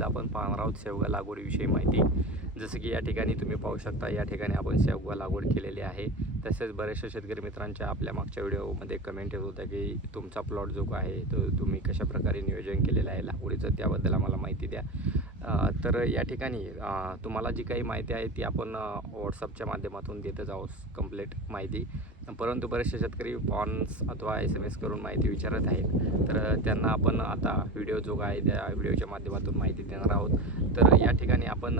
आपण पाहणार आहोत शेवगा लागवडीविषयी माहिती। जसं की या ठिकाणी तुम्ही पाहू शकता, या ठिकाणी आपण शेवगा लागवड केलेली आहे। तसेच बरेचशा शेतकरी मित्रांच्या आपल्या मागच्या व्हिडिओमध्ये कमेंट येत होत्या की तुमचा प्लॉट जो आहे तो तुम्ही कशा प्रकारे नियोजन केलेलं आहे लागवडीचं, त्याबद्दल आम्हाला माहिती द्या। तर या ठिकाणी तुम्हाला जी काही माहिती आहे ती आपण व्हॉट्सअपच्या माध्यमातून देतच आहोत कंप्लीट माहिती। परंतु बरेचसे शेतकरी फॉन्स अथवा SMS करून माहिती विचारत आहेत, तर त्यांना आपण आता व्हिडिओ जो आहे त्या व्हिडिओच्या माध्यमातून माहिती देणार आहोत। तर या ठिकाणी आपण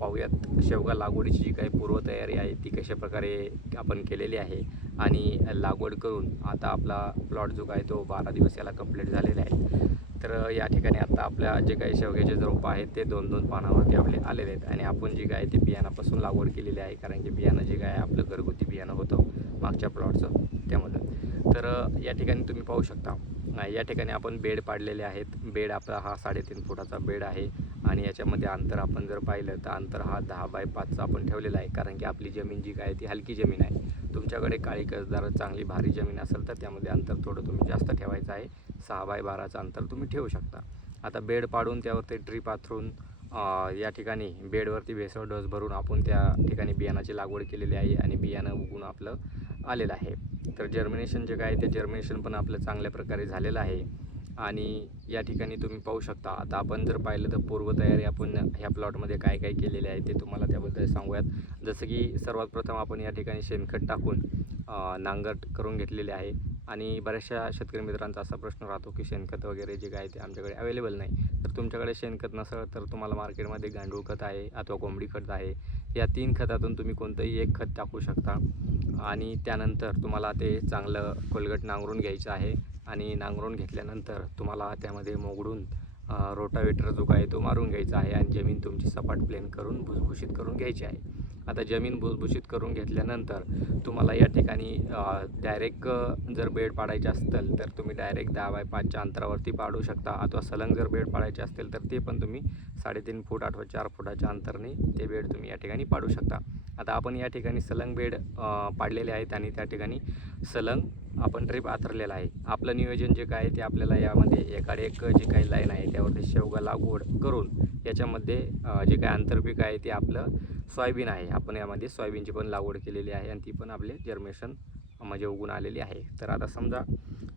पाहूयात शेवगा लागवडीची जी काही पूर्वतयारी आहे ती कशा प्रकारे आपण केलेली आहे आणि लागवड करून आता आपला प्लॉट जो आहे तो 12 दिवस याला कंप्लीट झालेले आहे। तर या ठिकाणी आता आपल्या जे काही शेवग्याचे रोपं आहेत ते 2-2 पानावरती आपले आलेले आहेत आणि आपण जे काय ते बियाणापासून लागवड केलेली आहे, कारण की बियाणं जे काय आपलं घरगुती बियाणं होतं मागच्या प्लॉटचं त्यामधून। तर या ठिकाणी तुम्ही पाहू शकता, या ठिकाणी आपण बेड पाडलेले आहेत। बेड आपला हा 3.5 फुटाचा बेड आहे आणि याच्यामध्ये अंतर आपण जर पाहिलं तर अंतर हा 10x5चा आपण ठेवलेला आहे, कारण की आपली जमीन जी काय ती हलकी जमीन आहे। तुमच्याकडे काळी कसदार चांगली भारी जमीन असेल तर त्यामध्ये अंतर थोडं तुम्ही जास्त ठेवायचं आहे, 6x12चं अंतर तुम्ही ठेवू शकता। आता बेड पाडून त्यावरती ट्री पाथरून या ठिकाणी बेडवरती भेसळ डोस भरून आपण त्या ठिकाणी बियाणाची लागवड केलेली आहे आणि बियाणं उगवून आपलं आलेलं आहे। तर जर्मिनेशन जे काय ते जर्मिनेशन पण आपलं चांगल्या प्रकारे झालेलं आहे आणि या ठिकाणी तुम्ही पाहू शकता। आता आपण जर पाहिलं तर पूर्वतयारी आपण ह्या प्लॉटमध्ये काय काय केलेले आहे ते तुम्हाला त्याबद्दल सांगूयात। जसं की सर्वात प्रथम आपण या ठिकाणी शेणखत टाकून नांगरट करून घेतलेले आहे आणि बऱ्याचशा शेतकरी मित्रांचा असा प्रश्न राहतो की शेणखत वगैरे जे काय ते आमच्याकडे अवेलेबल नाही। तर तुमच्याकडे शेणखत नसेल तर तुम्हाला मार्केटमध्ये गांडूळ खत आहे अथवा कोंबडी खत आहे, या 3 खतातून तुम्ही कोणतंही एक खत टाकू शकता आणि त्यानंतर तुम्हाला ते चांगलं खोलगट नांगरून घ्यायचं आहे आणि नांगरून घेतल्यानंतर तुम्हाला त्यामध्ये मोगडून रोटावेटर जो काय तो मारून घ्यायचा आहे आणि जमीन तुमची सपाट प्लेन करून भुसभुशीत करून घ्यायची आहे। आता जमीन भुसभुशीत करून घेतल्यानंतर तुम्हाला या ठिकाणी डायरेक्ट जर बेड पाडायचे असतील तर तुम्ही डायरेक्ट 10x5च्या अंतरावरती पाडू शकता, अथवा सलंग जर बेड पाडायचे असतील तर ते पण तुम्ही 3.5 फूट अथवा 4 फुटाच्या अंतराने ते बेड तुम्ही या ठिकाणी पाडू शकता। आता आपण या ठिकाणी सलंग बेड पाडलेले आहेत आणि त्या ठिकाणी सलंग आपण ट्रीप आथरलेला आहे। आपलं नियोजन जे काय ते आपल्याला यामध्ये एकाडे एक जी काही लाईन आहे त्यावरती शेवगा लागवड करून याच्यामध्ये जे काही आंतरपीक आहे ते आपलं सोयाबीन आहे। आपण यामध्ये सोयाबीनची पण लागवड केलेली आहे आणि ती पण आपले जर्मिनेशन म्हणजे उगून आलेली आहे। तर आता समजा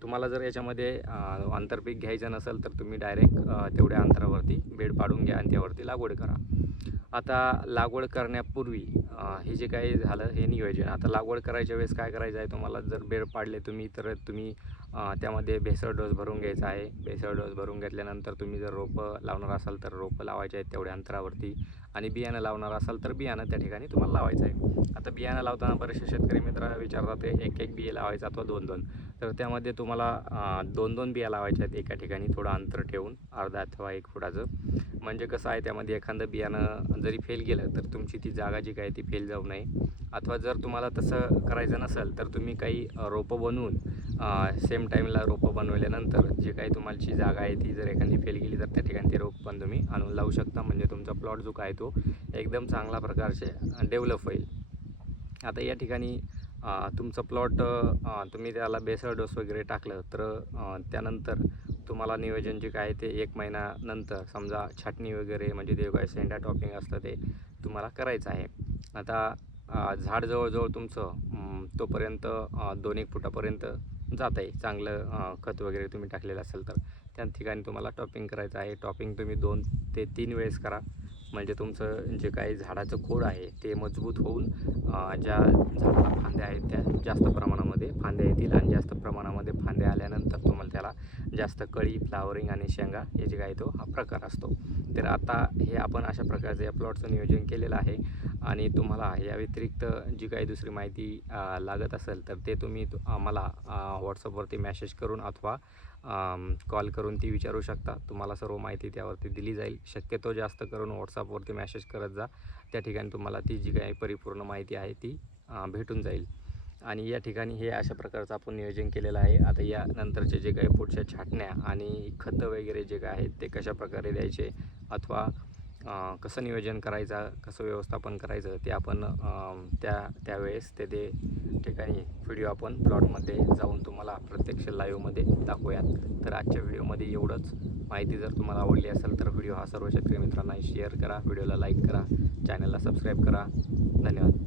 तुम्हाला जर याच्यामध्ये आंतरपीक घ्यायचं नसेल तर तुम्ही डायरेक्ट तेवढ्या अंतरावरती बेड पाडून घ्या आणि त्यावरती लागवड करा। आता लागवड करण्यापूर्वी हे जे काही झालं हे नियोजन। आता लागवड करायच्या वेळेस काय करायचं आहे, तुम्हाला जर बेड पाडले तुम्ही तर तुम्ही त्यामध्ये भेसळ डोस भरून घ्यायचा आहे। भेसळ डोस भरून घेतल्यानंतर तुम्ही जर रोपं लावणार असाल तर रोपं लावायचे आहेत तेवढ्या अंतरावरती आणि बियाणं लावणार असाल तर बियाणं त्या ठिकाणी तुम्हाला लावायचं आहे। आता बियाणं लावताना बरेचसे शेतकरी मित्र विचारतात एक एक बिया लावायचा अथवा 2-2, तर त्यामध्ये तुम्हाला 2-2 बिया लावायच्या आहेत एका ठिकाणी थोडं अंतर ठेवून अर्धा अथवा 1 फुटाचं। म्हणजे कसं आहे, त्यामध्ये एखादं बियाणं जरी फेल गेलं तर तुमची ती जागा जी काय ती फेल जाऊ नये। अथवा जर तुम्हाला तसं करायचं नसेल तर तुम्ही काही रोपं बनवून सेम टाईमला रोपं बनवल्यानंतर जे काही तुमची जागा आहे ती जर एखादी फेल गेली तर त्या ठिकाणी ते रोप पण तुम्ही आणून लावू शकता, म्हणजे तुमचा प्लॉट जो काय तो एकदम चांगला प्रकारचे डेव्हलप होईल। आता या ठिकाणी तुमचं प्लॉट तुम्ही त्याला बेसळ डोस वगैरे टाकलं तर त्यानंतर तुम्हाला नियोजन जे काय ते 1 महिन्यानंतर समजा छाटणी वगैरे म्हणजे ते काय सेंडा टॉपिंग असतं ते तुम्हाला करायचं आहे। आता झाड जवळजवळ तुमचं तोपर्यंत 2-1 फुटापर्यंत जात आहे, चांगलं खत वगैरे तुम्ही टाकलेलं असेल तर त्या ठिकाणी तुम्हाला टॉपिंग करायचं आहे। टॉपिंग तुम्ही 2 ते 3 वेळेस करा, म्हणजे तुमचं जे काही झाडाचं खोड आहे ते मजबूत होऊन ज्या झाडाला फांद्या आहेत त्या जास्त प्रमाणामध्ये फांद्या येतील आणि जास्त प्रमाणामध्ये फांद्या आल्यानंतर तुम्हाला त्याला जास्त कळी, फ्लावरिंग आणि शेंगा हे जे काय तो हा प्रकार असतो। तर आता हे आपण अशा प्रकारचं या प्लॉटचं नियोजन केलेलं आहे आणि तुम्हाला या व्यतिरिक्त जी काही दुसरी माहिती लागत असेल तर ते तुम्ही आम्हाला व्हॉट्सअपवरती मेसेज करून अथवा कॉल करून ती विचारू शकता। तुम्हाला सर्व माहिती त्यावरती दिली जाईल। शक्यतो जास्त करून व्हॉट्सअपवरती मेसेज करत जा, त्या ठिकाणी तुम्हाला ती जी काही परिपूर्ण माहिती आहे ती भेटून जाईल। आणि या ठिकाणी हे अशा प्रकारचं आपण नियोजन केलेलं आहे। आता या नंतरचे जे काही पुढच्या छाटण्या आणि खतं वगैरे जे काय आहेत ते कशा प्रकारे द्यायचे अथवा कसं नियोजन करायचं, कसं व्यवस्थापन करायचं ते आपण त्यावेळेस ते ठिकाणी व्हिडिओ आपण प्लॉटमध्ये जाऊन तुम्हाला प्रत्यक्ष लाईव्हमध्ये दाखवूयात. तर आजच्या व्हिडिओमध्ये एवढंच. माहिती जर तुम्हाला आवडली असेल तर व्हिडिओ हा सर्व शेतकरी मित्रांना शेअर करा, व्हिडिओला लाईक करा, चॅनलला सबस्क्राईब करा. धन्यवाद.